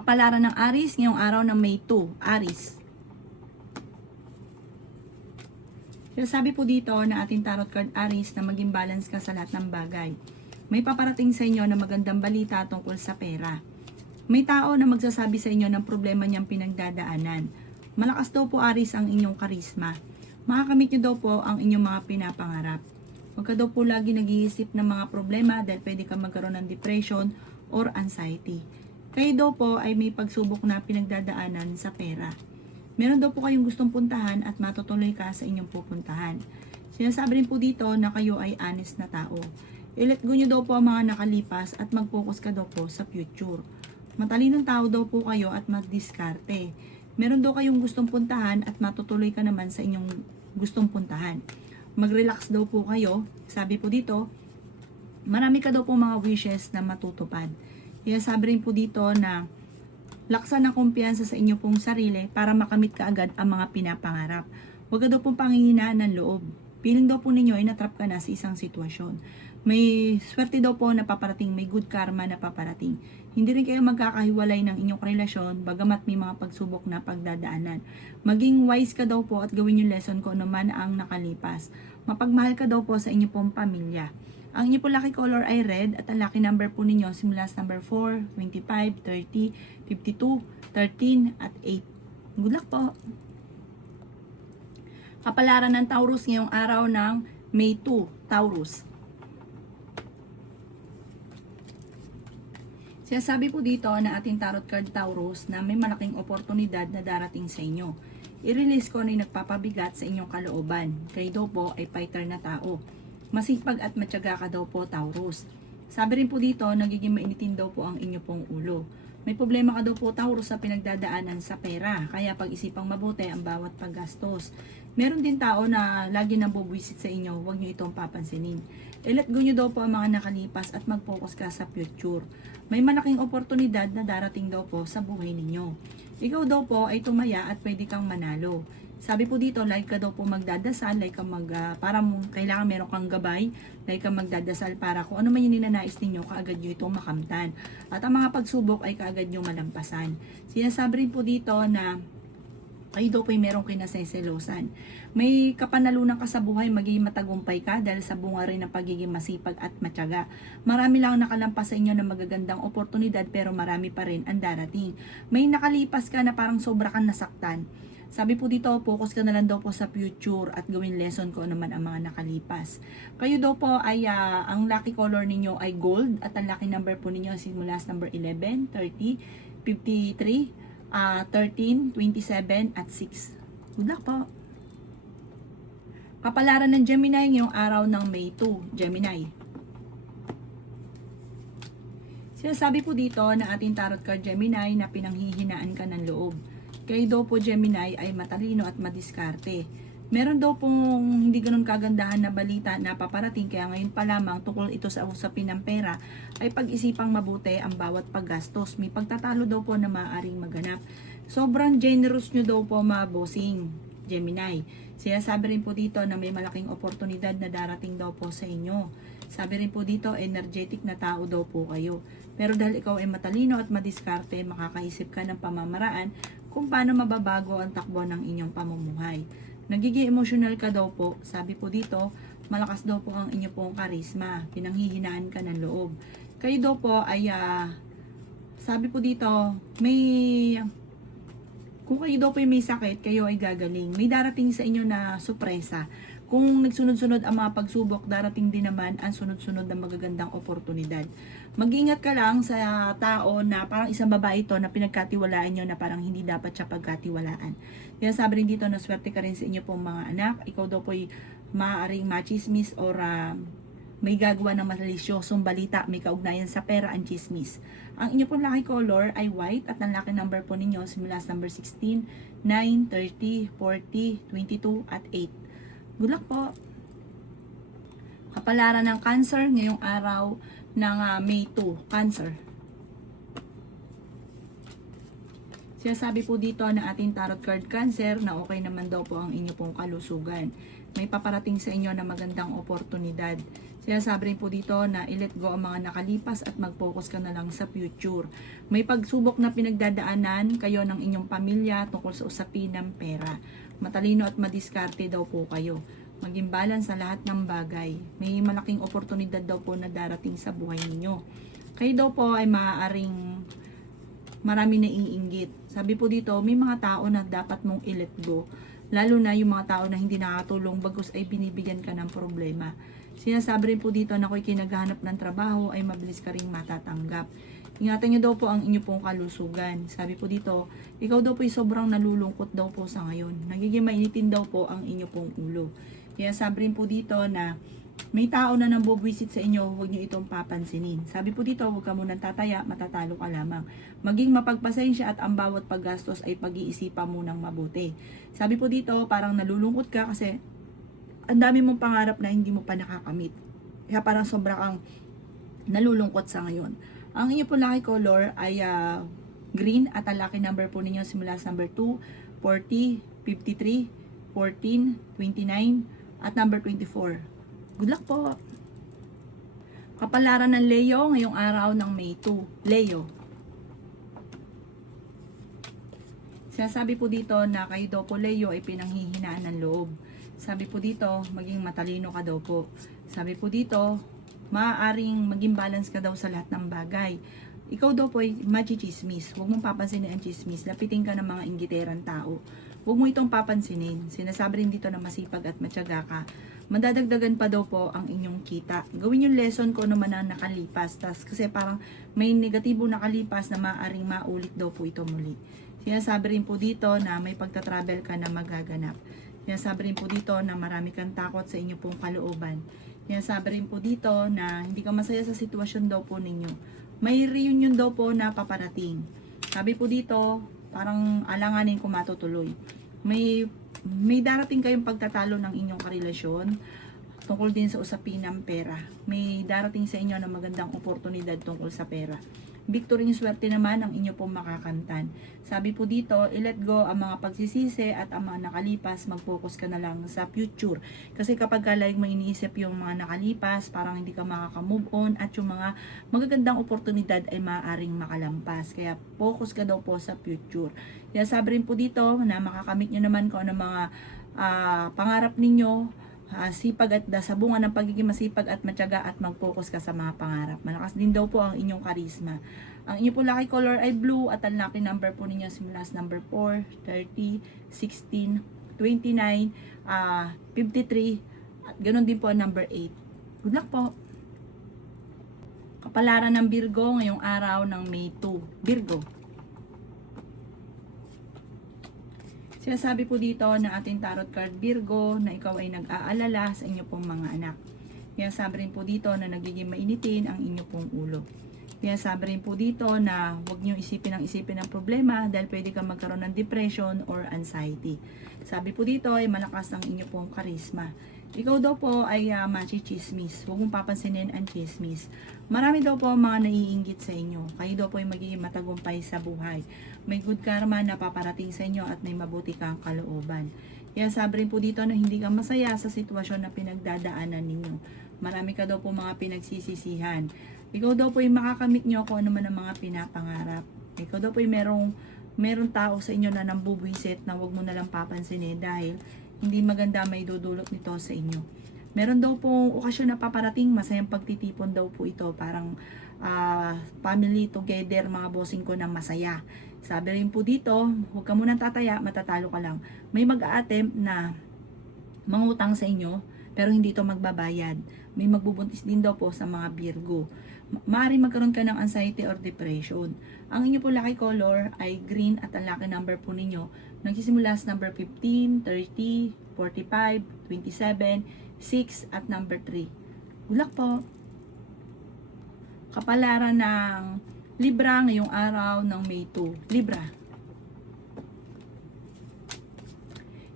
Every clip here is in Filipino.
Kapalaran ng Aries ngayong araw ng May 2, Aries. Sabi po dito na ating tarot card Aries na maging balance ka sa lahat ng bagay. May paparating sa inyo na magandang balita tungkol sa pera. May tao na magsasabi sa inyo ng problema niyang pinagdadaanan. Malakas daw po Aries ang inyong karisma. Makakamit niyo daw po ang inyong mga pinapangarap. Huwag ka daw po lagi nag-iisip ng mga problema dahil pwede ka magkaroon ng depression or anxiety. Kayo daw po ay may pagsubok na pinagdadaanan sa pera. Meron daw po kayong gustong puntahan at matutuloy ka sa inyong pupuntahan. Sinasabi rin po dito na kayo ay honest na tao. I-let go nyo daw po ang mga nakalipas at mag-focus ka daw po sa future. Matalinong tao daw po kayo at magdiskarte. Meron daw kayong gustong puntahan at matutuloy ka naman sa inyong gustong puntahan. Mag-relax daw po kayo. Sabi po dito, marami ka daw po mga wishes na matutupad. Sabi rin po dito na laksan ng kumpiyansa sa inyo pong sarili para makamit ka agad ang mga pinapangarap. Huwag ka daw pong panghihinaan ng loob. Piling daw po ninyo ay natrap ka na sa isang sitwasyon. May swerte daw po na paparating, may good karma na paparating. Hindi rin kayo magkakahiwalay ng inyong relasyon bagamat may mga pagsubok na pagdadaanan. Maging wise ka daw po at gawin yung lesson kung ano man ang nakalipas. Mapagmahal ka daw po sa inyong pong pamilya. Ang inyo po lucky color ay red at ang lucky number po ninyo simula sa number 4, 25, 30, 52, 13 at 8. Good luck po! Kapalaran ng Taurus ngayong araw ng May 2, Taurus. Sinasabi po dito na ating tarot card Taurus na may malaking oportunidad na darating sa inyo. I-release ko na yung nagpapabigat sa inyong kalooban. Kayo daw po ay fighter na tao. Masipag at matyaga ka daw po Taurus. Sabi rin po dito, nagiging mainitin daw po ang inyo pong ulo. May problema ka daw po Taurus sa pinagdadaanan sa pera. Kaya pag-isipang mabuti ang bawat paggastos. Meron din tao na lagi nang bubwisit sa inyo, huwag nyo itong papansinin. I-let go nyo daw po ang mga nakalipas at mag-focus ka sa future. May malaking oportunidad na darating daw po sa buhay ninyo. Ikaw daw po ay tumaya at pwede kang manalo. Sabi po dito, like ka daw po magdadasal, like ka para kailangan meron kang gabay, like ka magdadasal para kung ano man yung ninanais ninyo, kaagad nyo itong makamtan. At ang mga pagsubok ay kaagad nyo malampasan. Sinasabi rin po dito na kayo daw po ay merong kinaseselosan. May kapanalunan ka sa buhay, magiging matagumpay ka dahil sa bunga rin ng pagiging masipag at matyaga. Marami lang nakalampas sa inyo ng magagandang oportunidad pero marami pa rin ang darating. May nakalipas ka na parang sobra kang nasaktan. Sabi po dito, focus ka na lang daw po sa future at gawin lesson ko naman ang mga nakalipas. Kayo daw po ay, ang lucky color ninyo ay gold at ang lucky number po ninyo simula sa number 11, 30, 53, 13, 27 at 6. Good luck po! Kapalaran ng Gemini ngayong araw ng May 2, Gemini. Sinasabi po dito na ating tarot card Gemini na pinanghihinaan ka ng loob. Kayo daw po Gemini ay matalino at madiskarte. Meron daw pong hindi ganun kagandahan na balita na paparating kaya ngayon pa lamang tungkol ito sa usapin ng pera ay pag-isipang mabuti ang bawat paggastos. May pagtatalo daw po na maaaring maganap. Sobrang generous nyo daw po mga bossing Gemini. Sinasabi rin po dito na may malaking oportunidad na darating daw po sa inyo. Sabi rin po dito, energetic na tao daw po kayo. Pero dahil ikaw ay matalino at madiskarte, makakaisip ka ng pamamaraan kung paano mababago ang takbo ng inyong pamumuhay. Nagiging emotional ka daw po. Sabi po dito, malakas daw po ang inyo pong karisma. Pinanghihinaan ka ng loob. Kayo daw po ay, sabi po dito, kung kayo daw po may sakit, kayo ay gagaling. May darating sa inyo na sorpresa. Kung nagsunod-sunod ang mga pagsubok, darating din naman ang sunod-sunod na magagandang oportunidad. Mag-ingat ka lang sa tao na parang isang babae ito na pinagkatiwalaan nyo na parang hindi dapat siya pagkatiwalaan. Kaya sabi rin dito na swerte ka rin sa inyo pong mga anak. Ikaw daw po ay maaaring machismis or may gagawa ng malisyosong balita, may kaugnayan sa pera ang chismis. Ang inyo pong lucky color ay white at ang lucky number po ninyo simula sa number 16, 9, 30, 40, 22 at 8. Good luck po! Kapalaran ng Cancer ngayong araw ng May 2, Cancer. Sinasabi po dito na ating tarot card Cancer na okay naman daw po ang inyo pong kalusugan. May paparating sa inyo na magandang oportunidad. Sinasabi rin po dito na i-let go ang mga nakalipas at mag-focus ka na lang sa future. May pagsubok na pinagdadaanan kayo ng inyong pamilya tungkol sa usapin ng pera. Matalino at madiskarte daw po kayo. Maging balance sa lahat ng bagay. May malaking oportunidad daw po na darating sa buhay ninyo. Kayo daw po ay maaaring marami na iinggit. Sabi po dito, may mga tao na dapat mong i-let go. Lalo na yung mga tao na hindi nakatulong bagkus ay binibigyan ka ng problema. Sinasabi rin po dito na kung kinaghanap ng trabaho ay mabilis ka rin matatanggap. Ingatan nyo daw po ang inyo pong kalusugan. Sabi po dito, ikaw daw po ay sobrang nalulungkot daw po sa ngayon. Nagiging mainitin daw po ang inyo pong ulo. Kaya sabi rin po dito na may tao na nambubwisit sa inyo, huwag nyo itong papansinin. Sabi po dito, huwag ka munang tataya, matatalo ka lamang. Maging mapagpasensya at ang bawat paggastos ay pag-iisipan munang mabuti. Sabi po dito, parang nalulungkot ka kasi ang dami mong pangarap na hindi mo pa nakakamit. Kaya parang sobra kang nalulungkot sa ngayon. Ang inyo po lucky color ay green at ang lucky number po ninyo simula sa number 2, 40, 53, 14, 29, at number 24. Good luck po! Kapalaran ng Leo ngayong araw ng May 2. Leo. Sinasabi po dito na kayo daw po Leo ay pinanghihinaan ng loob. Sabi po dito, maging matalino ka daw po. Sabi po dito, maaaring maging balance ka daw sa lahat ng bagay. Ikaw daw po ay machichismis. Huwag mong papansinin ang chismis. Lapitin ka ng mga inggiterang tao. Huwag mo itong papansinin. Sinasabi rin dito na masipag at matyaga ka. Madadagdagan pa daw po ang inyong kita. Gawin yung lesson ko naman ang nakalipas. Kasi parang may negatibo nakalipas na maaaring maulit daw po ito muli. Sinasabi rin po dito na may pagta-travel ka na magaganap. Sinasabi rin po dito na marami kang takot sa inyo pong kalooban. Sinasabi rin po dito na hindi ka masaya sa sitwasyon daw po ninyo. May reunion daw po na paparating. Sabi po dito, parang alanganin kung matutuloy. May darating kayong pagtatalo ng inyong karelasyon tungkol din sa usapin ng pera. May darating sa inyo na magandang oportunidad tungkol sa pera. Victory ng swerte naman ang inyo pong makakantan. Sabi po dito, i-let go ang mga pagsisisi at ang mga nakalipas, mag-focus ka na lang sa future. Kasi kapag like mo iniisip yung mga nakalipas, parang hindi ka makaka-move on at yung mga magagandang oportunidad ay maaaring makalampas. Kaya focus ka daw po sa future. Kaya sabi rin po dito na makakamit nyo naman kung ano mga pangarap ninyo, sipag at sa bunga ng pagiging masipag at matyaga at mag-focus ka sa mga pangarap. Malakas din daw po ang inyong karisma. Ang inyong po lucky color ay blue at ang lucky number po ninyo simula sa number 4, 30, 16, 29, 53 at ganoon din po ang number 8. Good luck po! Kapalaran ng Virgo ngayong araw ng May 2. Virgo. Sinasabi po dito na ating tarot card Virgo na ikaw ay nag-aalala sa inyo pong mga anak. Sinasabi rin po dito na nagiging mainitin ang inyo pong ulo. Sinasabi rin po dito na huwag niyo isipin ang problema dahil pwede kang magkaroon ng depression or anxiety. Sabi po dito ay malakas ang inyo pong karisma. Ikaw daw po ay machichismis. Huwag mong papansinin ang chismis. Marami daw po mga naiinggit sa inyo. Kayo daw po ay magiging matagumpay sa buhay. May good karma na paparating sa inyo at may mabuti kang kalooban. Kaya sabi rin po dito na hindi ka masaya sa sitwasyon na pinagdadaanan ninyo. Marami ka daw po mga pinagsisisihan. Ikaw daw po ay makakamit nyo kung ano man ang mga pinapangarap. Ikaw daw po ay merong tao sa inyo na nambubwisit na huwag mo nalang papansinin dahil hindi maganda may dudulot nito sa inyo. Meron daw po okasyon na paparating, masayang pagtitipon daw po ito. Parang family together, mga bossing ko na masaya. Sabi rin po dito, huwag ka munang tataya, matatalo ka lang. May mag-a-attempt na mangutang sa inyo, pero hindi ito magbabayad. May magbubuntis din daw po sa mga Virgo. Maaaring magkaroon ka ng anxiety or depression. Ang inyo po lucky color ay green at ang lucky number po ninyo nagsisimula sa number 15, 30, 45, 27, 6 at number 3. Good luck po! Kapalaran ng Libra ngayong araw ng May 2. Libra.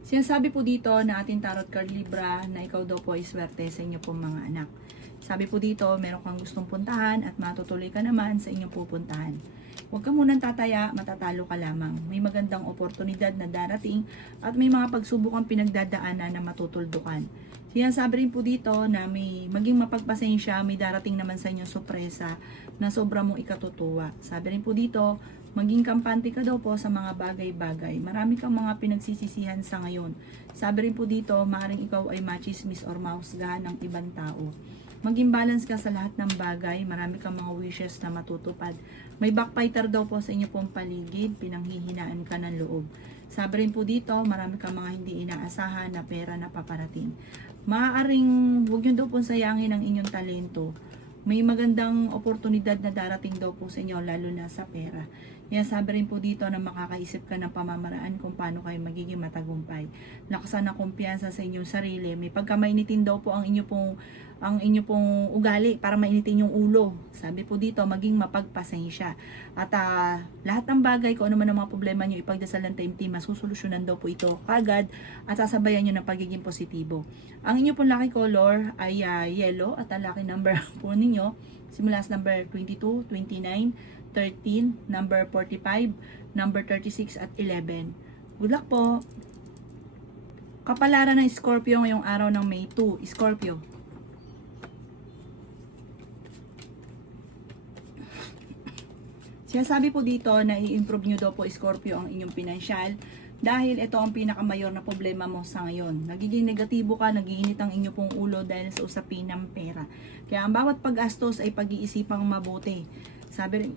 Sinasabi po dito na ating tarot card Libra na ikaw daw po ay swerte sa inyo pong mga anak. Sabi po dito, meron kang gustong puntahan at matutuloy ka naman sa inyong pupuntahan. Huwag ka munang tataya, matatalo ka lamang. May magandang oportunidad na darating at may mga pagsubok ang pinagdadaanan na matutuldukan. Sinasabi rin po dito na may maging mapagpasensya, may darating naman sa inyo sorpresa na sobra mong ikatutuwa. Sabi rin po dito, maging kampante ka daw po sa mga bagay-bagay. Marami kang mga pinagsisisihan sa ngayon. Sabi rin po dito, maaaring ikaw ay machismis or mahusgahan ng ibang tao. Maging balance ka sa lahat ng bagay, marami kang mga wishes na matutupad. May backfighter daw po sa inyo pong paligid, pinanghihinaan ka ng loob. Sabi rin po dito, marami kang mga hindi inaasahan na pera na paparating. Maaaring huwag nyo daw po sayangin ang inyong talento. May magandang oportunidad na darating daw po sa inyo, lalo na sa pera. Yan, sabi rin po dito na makakaisip ka ng pamamaraan kung paano kayo magiging matagumpay. Lakasan ng kumpiyansa sa inyong sarili. May pagkamainitin daw po ang inyo pong ugali para mainitin yung ulo. Sabi po dito, maging mapagpasensya. At lahat ng bagay, kung ano man ang mga problema nyo, ipagdasal ng taimtim, masusolusyonan daw po ito kagad at sasabayan nyo ng pagiging positibo. Ang inyo pong lucky color ay yellow at ang lucky number po ninyo simula sa number 22, 29, 13, number 45, number 36 at 11. Good luck po! Kapalaran ng Scorpio ngayong araw ng May 2. Scorpio. Sinasabi po dito na i-improve nyo daw po Scorpio ang inyong pinansyal dahil ito ang pinakamayor na problema mo sa ngayon. Nagiging negatibo ka, nagiinit ang inyo pong ulo dahil sa usapin ng pera. Kaya ang bawat paggastos ay pag-iisipang mabuti. Sabi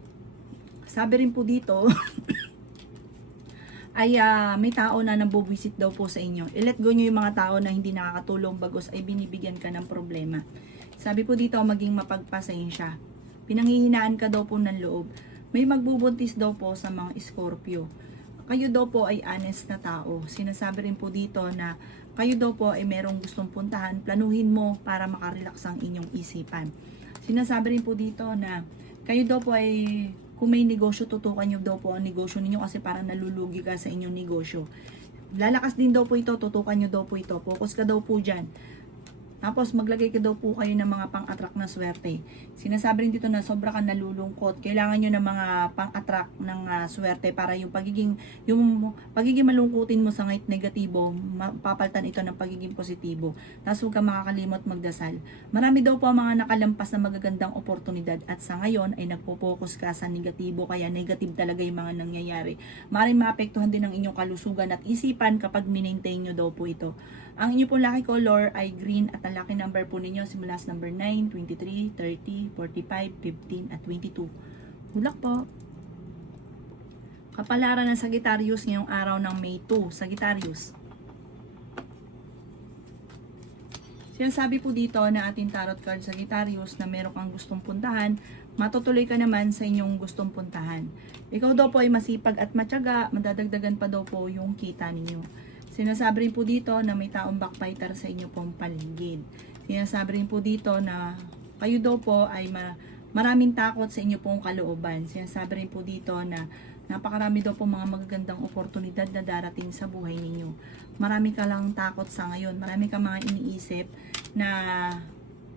rin po dito ay may tao na nabubwisit daw po sa inyo. I-let go nyo yung mga tao na hindi nakakatulong bagos ay binibigyan ka ng problema. Sabi po dito, maging mapagpasensya. Pinanghihinaan ka daw po ng loob. May magbubuntis daw po sa mga Scorpio. Kayo daw po ay honest na tao. Sinasabi rin po dito na kayo daw po ay merong gustong puntahan. Planuhin mo para makarelax ang inyong isipan. Sinasabi rin po dito na kayo daw po ay kung may negosyo, tutukan nyo daw po ang negosyo ninyo kasi parang nalulugi ka sa inyong negosyo. Lalakas din daw po ito, tutukan nyo daw po ito. Focus ka daw po dyan. Tapos maglagay ka daw po kayo ng mga pang-attract na swerte. Sinasabi rin dito na sobra ka nalulungkot. Kailangan nyo ng mga pang-attract ng swerte para yung pagiging malungkutin mo sa ngayon negatibo, papalitan ito ng pagiging positibo. Tapos huwag ka makakalimot magdasal. Marami daw po ang mga nakalampas na magagandang oportunidad at sa ngayon ay nagpo-focus ka sa negatibo kaya negative talaga yung mga nangyayari. Maaaring maapektuhan din ang inyong kalusugan at isipan kapag minmaintain nyo daw po ito. Ang inyo pong lucky color ay green at ang lucky number po ninyo simula sa number 9, 23, 30, 45, 15 at 22. Good luck po! Kapalaran ng Sagittarius ngayong araw ng May 2. Sagittarius. Sinasabi po dito na ating tarot card Sagittarius na meron kang gustong puntahan, matutuloy ka naman sa inyong gustong puntahan. Ikaw daw po ay masipag at matyaga, madadagdagan pa daw po yung kita ninyo. Sinasabi rin po dito na may taong backfighter sa inyo pong paligid. Sinasabi rin po dito na kayo daw po ay maraming takot sa inyo pong kalooban. Sinasabi rin po dito na napakarami daw po mga magagandang oportunidad na darating sa buhay ninyo. Marami ka lang takot sa ngayon. Marami ka mga iniisip na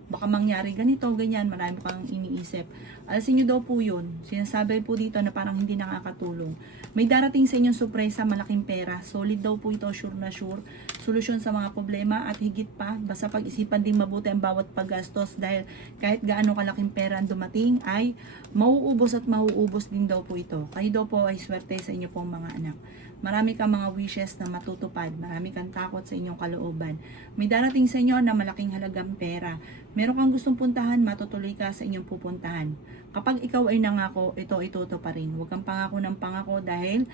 baka mangyari ganito, ganyan. Marami kang iniisip. Alasin nyo daw po yun. Sinasabi po dito na parang hindi nakakatulong. May darating sa inyong sorpresa, malaking pera. Solid daw po ito, sure na sure. Solusyon sa mga problema at higit pa, basta pag-isipan din mabuti ang bawat paggastos dahil kahit gaano kalaking pera ang dumating ay mauubos at mauubos din daw po ito. Kayo daw po ay swerte sa inyo pong mga anak. Marami kang mga wishes na matutupad. Marami kang takot sa inyong kalooban. May darating sa inyo na malaking halagang pera. Meron kang gustong puntahan, matutuloy ka sa inyong pupuntahan. Kapag ikaw ay nangako, ito pa rin. Huwag kang pangako ng pangako dahil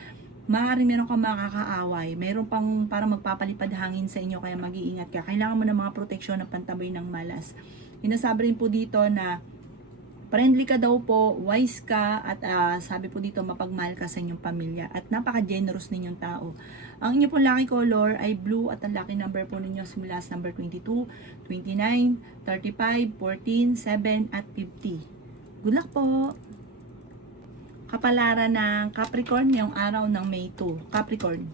maaari meron kang makakaaway. Meron pang parang magpapalipad hangin sa inyo kaya mag-iingat ka. Kailangan mo ng mga proteksyon ng pantaboy ng malas. Inasabi rin po dito na friendly ka daw po, wise ka, at sabi po dito mapagmahal ka sa inyong pamilya at napaka-generous ninyong tao. Ang inyo pong lucky color ay blue at ang lucky number po ninyo simula sa number 22, 29, 35, 14, 7 at 50. Good luck po! Kapalaran ng Capricorn ngayong araw ng May 2. Capricorn.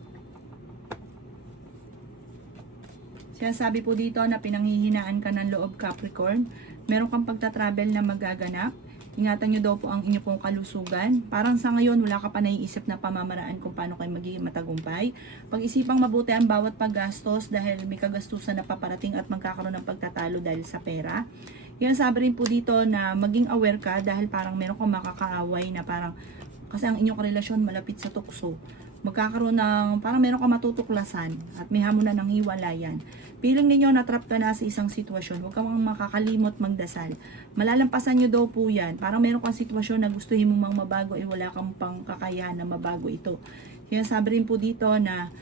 Sinasabi po dito na pinanghihinaan ka ng loob Capricorn. Meron kang pagta-travel na magaganap. Ingatan nyo daw po ang inyo pong kalusugan. Parang sa ngayon, wala ka pa naiisip na pamamaraan kung paano kayo magiging matagumpay. Pag-isipang mabuti ang bawat paggastos dahil may kagastusan na paparating at magkakaroon ng pagtatalo dahil sa pera. Yan, sabi rin po dito na maging aware ka dahil parang meron kang makakaaway na parang kasi ang inyong relasyon malapit sa tukso. Magkakaroon ng, parang meron kang matutuklasan at may hamon na ng hiwalayan. Piling ninyo na-trap ka na sa isang sitwasyon, huwag kang makakalimot magdasal. Malalampasan nyo daw po yan. Parang meron kang sitwasyon na gustuhin mong mabago, wala kang pang kakayahan na mabago ito. Kaya sabi rin po dito na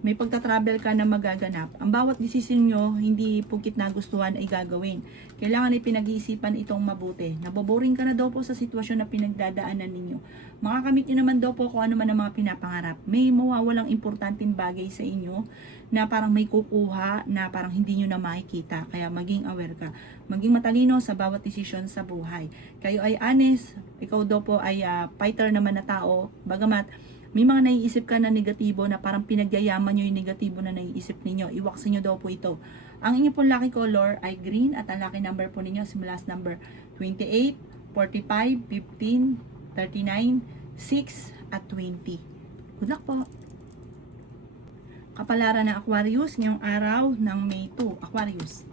may pagta-travel ka na magaganap. Ang bawat desisyon nyo, hindi pugkit na gustuhan ay gagawin. Kailangan ay pinag-iisipan itong mabuti. Naboboring ka na daw po sa sitwasyon na pinagdadaanan ninyo. Makakamit nyo naman daw po kung ano man ang mga pinapangarap. May mawawalang importanteng bagay sa inyo na parang may kukuha na parang hindi nyo na makikita. Kaya maging aware ka. Maging matalino sa bawat desisyon sa buhay. Kayo ay honest. Ikaw daw po ay fighter naman na tao. Bagamat may mga naiisip ka na negatibo na parang pinagyayaman nyo yung negatibo na naiisip ninyo. Iwaksin nyo daw po ito. Ang inyo pong lucky color ay green at ang lucky number po ninyo simula sa number 28, 45, 15, 39, 6 at 20. Good luck po. Kapalaran ng Aquarius ngayong araw ng May 2. Aquarius.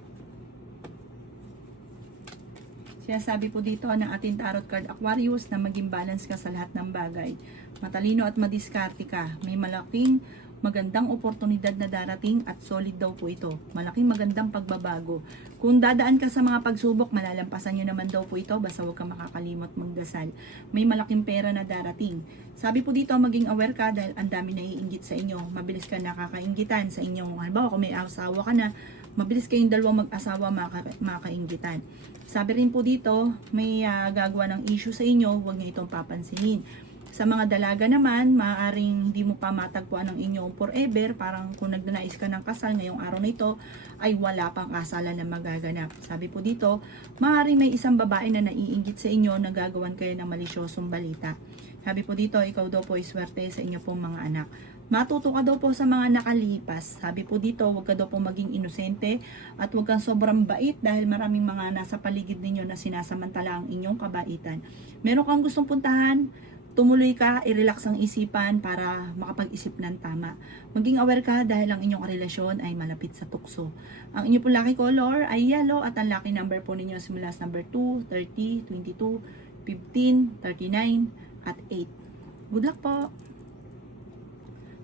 Sinasabi po dito ng ating tarot card Aquarius na maging balance ka sa lahat ng bagay. Matalino at madiskarte ka. May malaking magandang oportunidad na darating at solid daw po ito. Malaking magandang pagbabago. Kung dadaan ka sa mga pagsubok, malalampasan nyo naman daw po ito. Basta huwag kang makakalimot magdasal. May malaking pera na darating. Sabi po dito, maging aware ka dahil ang dami naiinggit sa inyo. Mabilis ka nakakainggitan sa inyong, halimbawa kung may asawa ka na, mabilis kayong dalawang mag-asawa makainggitan. Sabi rin po dito, may gagawa ng issue sa inyo, huwag nyo itong papansinin. Sa mga dalaga naman, maaaring hindi mo pa matagpuan ang inyong forever, parang kung nagnanais ka ng kasal ngayong araw na ito, ay wala pang kasalan na magaganap. Sabi po dito, maaaring may isang babae na naiinggit sa inyo na gagawan kayo ng malisyosong balita. Sabi po dito, ikaw daw po ay swerte sa inyo pong mga anak. Matuto ka daw po sa mga nakalipas. Sabi po dito, huwag ka daw po maging inosente at huwag kang sobrang bait dahil maraming mga nasa paligid ninyo na sinasamantala ang inyong kabaitan. Meron kang gustong puntahan, tumuloy ka, i-relax ang isipan para makapag-isip ng tama. Maging aware ka dahil ang inyong relasyon ay malapit sa tukso. Ang inyong po lucky color ay yellow at ang lucky number po ninyo simula sa number 2, 30, 22, 15, 39 at 8. Good luck po!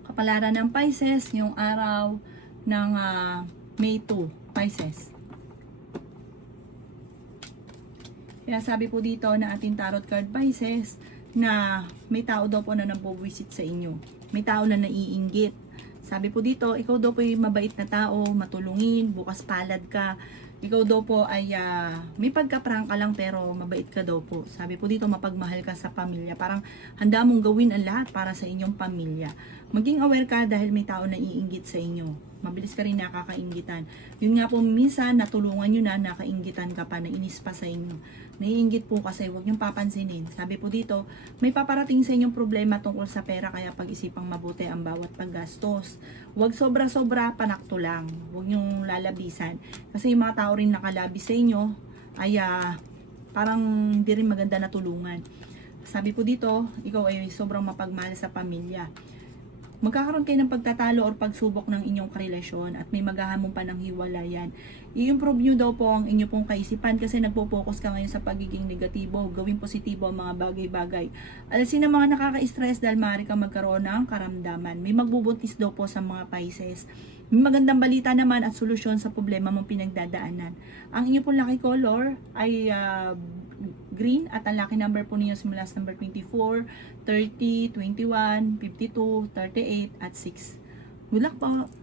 Kapalaran ng Pisces yung araw ng May 2, Pisces. Kaya sabi po dito na ating tarot card Pisces na may tao daw po na nabubwisit sa inyo. May tao na naiinggit. Sabi po dito, ikaw daw po ay mabait na tao, matulungin, bukas palad ka. Ikaw daw po ay may pagkaprangka lang pero mabait ka daw po. Sabi po dito, mapagmahal ka sa pamilya. Parang handa mong gawin ang lahat para sa inyong pamilya. Maging aware ka dahil may tao na iinggit sa inyo. Mabilis ka rin nakakainggitan. Yun nga po, minsan natulungan nyo na, nakainggitan ka pa, nainis pa sa inyo. Naiinggit po kasi, huwag niyong papansinin. Sabi po dito, may paparating sa inyong problema tungkol sa pera, kaya pag-isipang mabuti ang bawat paggastos. Huwag sobra-sobra, panakto lang. Huwag niyong lalabisan. Kasi yung mga tao rin nakalabi sa inyo, ay parang hindi rin maganda na tulungan. Sabi po dito, ikaw ay sobrang mapagmahal sa pamilya. Magkakaroon kayo ng pagtatalo or pagsubok ng inyong karelasyon at may maghahamon pa ng hiwalayan. I-improve nyo daw po ang inyo pong kaisipan kasi nagpo-focus ka ngayon sa pagiging negatibo. Gawing positibo ang mga bagay-bagay. Alisin ang mga nakaka-stress dahil maaari kang magkaroon ng karamdaman. May magbubuntis daw po sa mga Pisces. May magandang balita naman at solusyon sa problema mong pinagdadaanan. Ang inyo pong lucky color ay green at ang lucky number po ninyo simula sa number 24, 30, 21, 52, 38 at 6. Good luck po!